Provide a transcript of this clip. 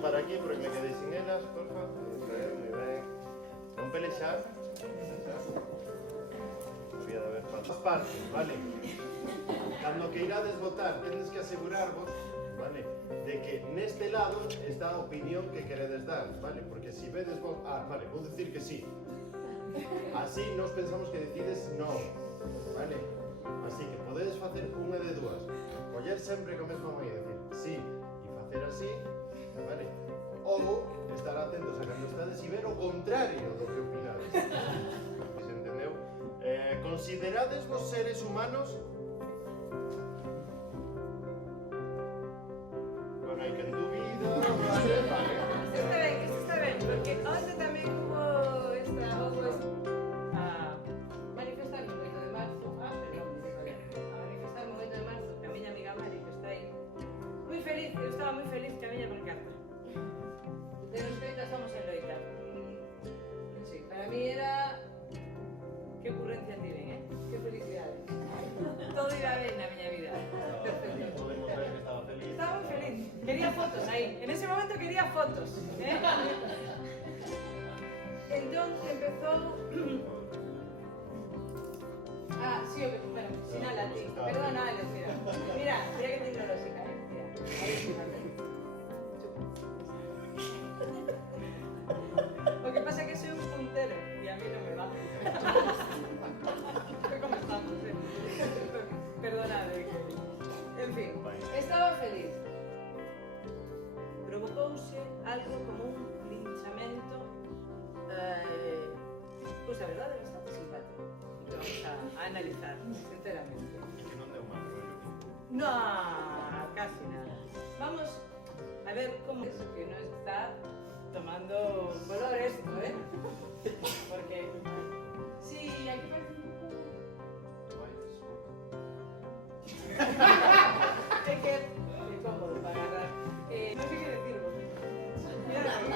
para aquí porque me quedé sin elas, porfa. Muy ben. Non pelexar. Había de haber faltas partes, vale? Cando que irades votar, tedes que asegurarvos, vale, de que neste lado está a opinión que queredes dar, vale? Porque si vedes vos... vale, vou dicir que sí. Así nos pensamos que decides no, vale? Así que podedes facer unha de dúas. Coller sempre co mesmo moi e decir sí e facer así, vale? Ou estar atentos a cando estades e ver o contrario do que opinades. Se entendeu? Considerades vos seres humanos? Bueno, hai quen dúbida, vale, vale. Eso está ben, porque onde tamén hubo esta manifestar no 8 de marzo, a manifestar no 8 de marzo, que a miña amiga Mari, que está aí, moi feliz, eu estaba moi feliz que a miña pancarta. De nos feitas somos en loita. Sí, para mí era... Que ocurrencia tienen, Que felicidade. Todo iba ben na miña vida. Podemos ver que estaba feliz. Estaba moi feliz. Quería fotos aí. En ese momento quería fotos. Entón empezou... sí, bueno, sinala a ti. Perdona, Alex, mira. Mira que tecnológica, Mira, aí sí, Lo que pasa es que soy un puntero y a mí no me va. ¿Cómo estamos? Perdonad. En fin, estaba feliz. Provocouse algo como un linchamento, pues la verdad es bastante simpático. Y lo vamos a analizar, sinceramente. Que non deu mal rollo. No, casi nada. Vamos a ver cómo es que no está tomando color esto, Porque... Sí, aquí parece un poco... Es que es cómodo para agarrar. No sé qué decir vos. Mira aquí.